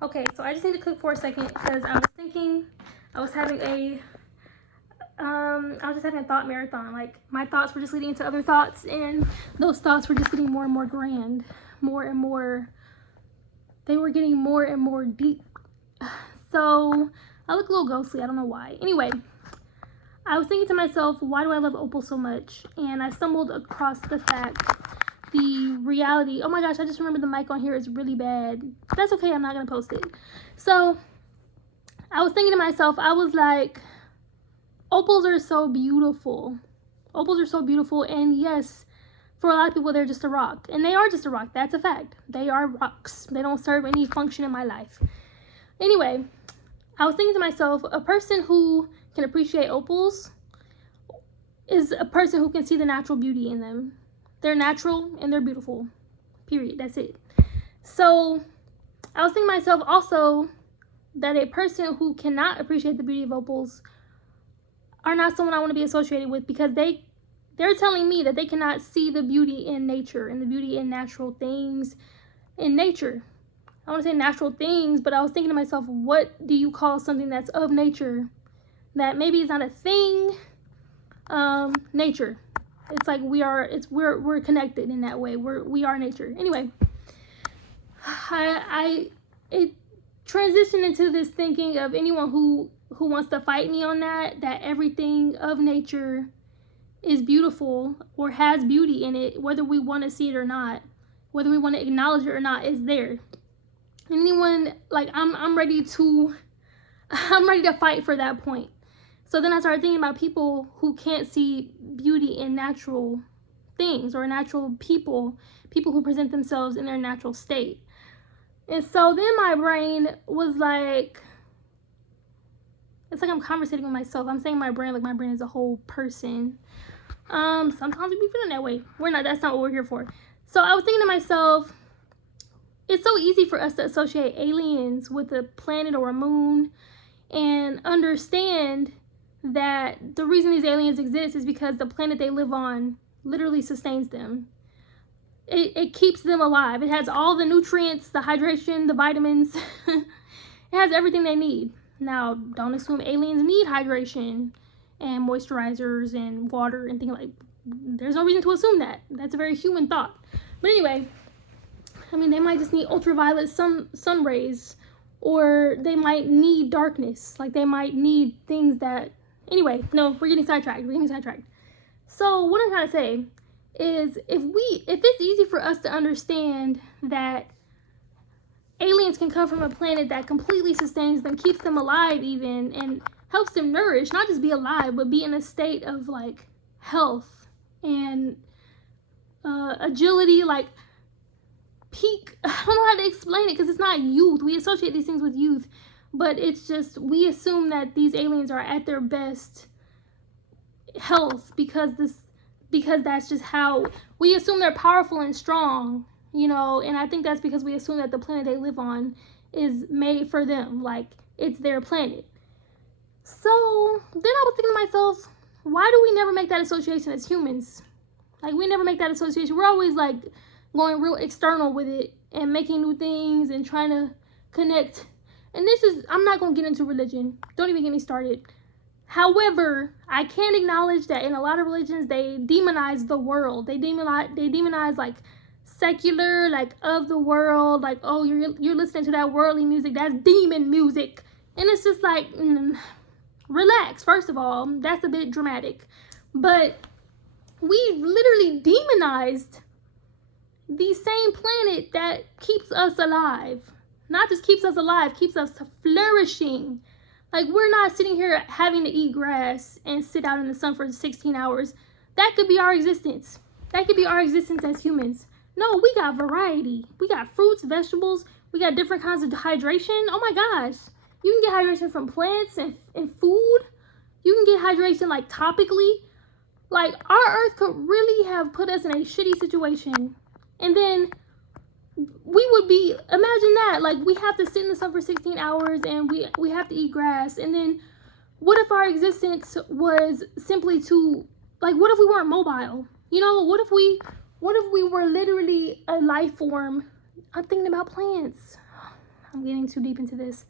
Okay, so I just need to cook for a second because I was having a, I was just having a thought marathon. Like, my thoughts were just leading into other thoughts, and those thoughts were just getting more and more grand, more and more, they were getting more and more deep. So, I look a little ghostly, I don't know why. Anyway, I was thinking to myself, why do I love opal so much? And I stumbled across the reality. Oh my gosh, I just remembered the mic on here is really bad. That's okay, I'm not gonna post it. So I was thinking to myself, I was like, opals are so beautiful. Opals are so beautiful, and yes, for a lot of people, they're just a rock. And they are just a rock, that's a fact. They are rocks. They don't serve any function in my life. Anyway, I was thinking to myself, a person who can appreciate opals is a person who can see the natural beauty in them. They're natural and they're beautiful. Period. That's it. So I was thinking to myself also that a person who cannot appreciate the beauty of opals are not someone I want to be associated with, because they're telling me that they cannot see the beauty in nature and the beauty in natural things in nature. I want to say natural things, but I was thinking to myself, what do you call something that's of nature that maybe is not a thing? Nature. It's like we're connected in that way. We are nature. Anyway, it transitioned into this thinking of anyone who wants to fight me on that everything of nature is beautiful or has beauty in it, whether we want to see it or not, whether we want to acknowledge it or not, is there. And anyone, like, I'm ready to fight for that point. So then I started thinking about people who can't see beauty in natural things, or natural people who present themselves in their natural state. And so then my brain was like, it's like I'm conversating with myself. I'm saying my brain like my brain is a whole person. Sometimes we be feeling that way. That's not what we're here for. So I was thinking to myself, it's so easy for us to associate aliens with a planet or a moon and understand that the reason these aliens exist is because the planet they live on literally sustains them. It keeps them alive. It has all the nutrients, the hydration, the vitamins. It has everything they need. Now, don't assume aliens need hydration and moisturizers and water and things like that. There's no reason to assume that. That's a very human thought. But anyway, I mean, they might just need ultraviolet sun rays, or they might need darkness. Like, they might need things that... Anyway, no, we're getting sidetracked. So what I'm trying to say is, if it's easy for us to understand that aliens can come from a planet that completely sustains them, keeps them alive even, and helps them nourish, not just be alive, but be in a state of, like, health and agility, like peak... I don't know how to explain it, because it's not youth. We associate these things with youth, but it's just, we assume that these aliens are at their best health because that's just how we assume they're powerful and strong, you know. And I think that's because we assume that the planet they live on is made for them, like it's their planet. So then I was thinking to myself, why do we never make that association as humans? Like, we never make that association. We're always like going real external with it and making new things and trying to connect. And I'm not going to get into religion. Don't even get me started. However, I can acknowledge that in a lot of religions, they demonize the world. They demonize like secular, like of the world. Like, oh, you're listening to that worldly music. That's demon music. And it's just like, relax. First of all, that's a bit dramatic. But we literally demonized the same planet that keeps us alive. Not just keeps us alive, keeps us flourishing. Like, we're not sitting here having to eat grass and sit out in the sun for 16 hours. That could be our existence. That could be our existence as humans. No, we got variety. We got fruits, vegetables. We got different kinds of hydration. Oh my gosh. You can get hydration from plants and food. You can get hydration, like, topically. Like, our earth could really have put us in a shitty situation. And then we would be, imagine that, like, we have to sit in the sun for 16 hours and we have to eat grass. And then what if our existence was simply to, like, what if we weren't mobile? You know, what if we were literally a life form? I'm thinking about plants. I'm getting too deep into this.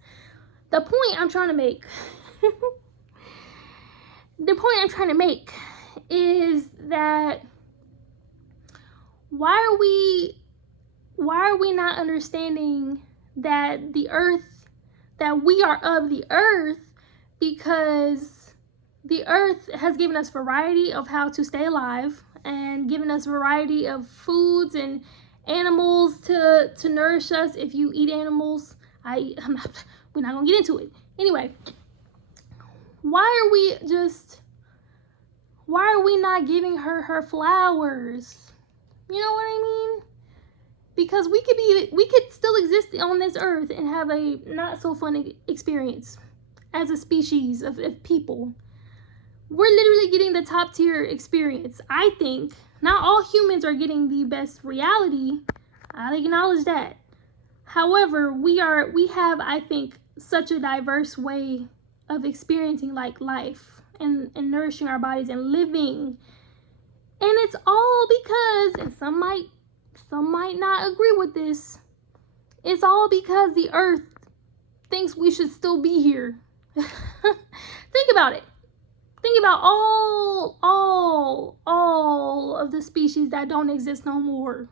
The point I'm trying to make, is that why are we not understanding that the earth, that we are of the earth, because the earth has given us variety of how to stay alive and given us variety of foods and animals to nourish us. If you eat animals, we're not gonna get into it. Anyway, why are we not giving her flowers? You know what I mean? Because we could still exist on this earth and have a not so fun experience as a species of people. We're literally getting the top tier experience. I think not all humans are getting the best reality. I acknowledge that. However, we have, I think, such a diverse way of experiencing like life and nourishing our bodies and living. And it's all because, and some might not agree with this, it's all because the earth thinks we should still be here. Think about it. Think about all of the species that don't exist no more,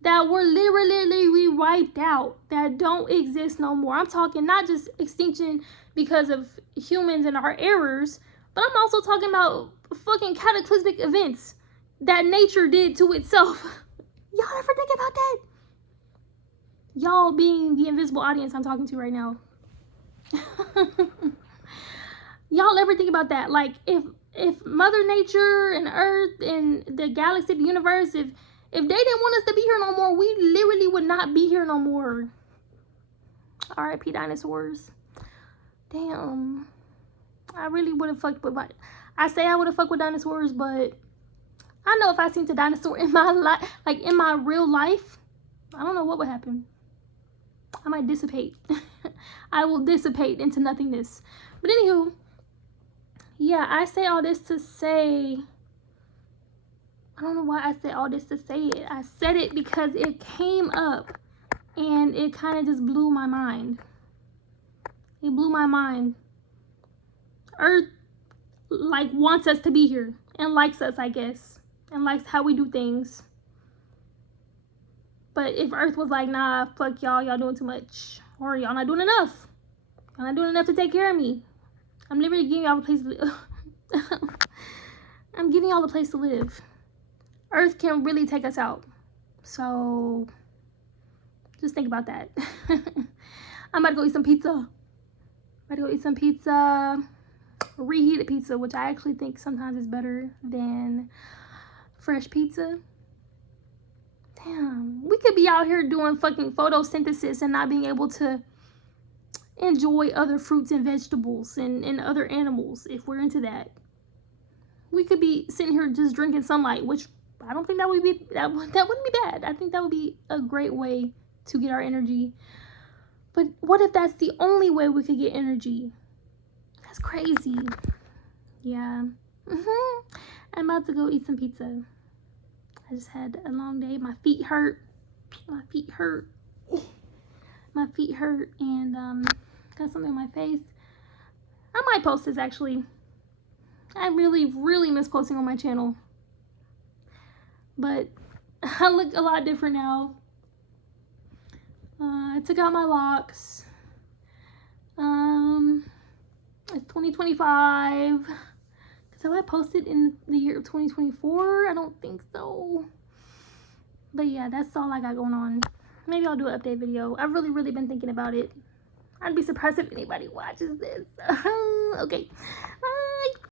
that were literally wiped out, that don't exist no more. I'm talking not just extinction because of humans and our errors, but I'm also talking about fucking cataclysmic events that nature did to itself. Y'all ever think about that? Y'all being the invisible audience I'm talking to right now. Y'all ever think about that? Like, if Mother Nature and Earth and the galaxy, the universe, if they didn't want us to be here no more, we literally would not be here no more. R.I.P. dinosaurs. Damn. I really would have fucked with, I say I would have fucked with dinosaurs, but I know if I seen a dinosaur in my life, like in my real life, I don't know what would happen. I might dissipate. I will dissipate into nothingness. But anywho, yeah, I say all this to say, I don't know why I said all this to say it. I said it because it came up and it kind of just blew my mind. It blew my mind. Earth like wants us to be here and likes us, I guess, and likes how we do things. But if Earth was like, nah, fuck y'all doing too much, or y'all not doing enough, y'all not doing enough to take care of me, I'm literally giving y'all a place to live. I'm giving y'all a place to live. Earth can really take us out. So just think about that. I'm about to go eat some pizza. Reheated pizza, which I actually think sometimes is better than fresh pizza. Damn, we could be out here doing fucking photosynthesis and not being able to enjoy other fruits and vegetables and other animals if we're into that. We could be sitting here just drinking sunlight, which I don't think that wouldn't be bad. I think that would be a great way to get our energy. But what if that's the only way we could get energy? That's crazy. Yeah. I'm about to go eat some pizza. I just had a long day. My feet hurt. And got something on my face. I might post this actually. I really miss posting on my channel. But I look a lot different now. I took out my locks. It's 2025. Because have I posted in the year of 2024? I don't think so. But yeah, that's all I got going on. Maybe I'll do an update video. I've really been thinking about it. I'd be surprised if anybody watches this. Okay.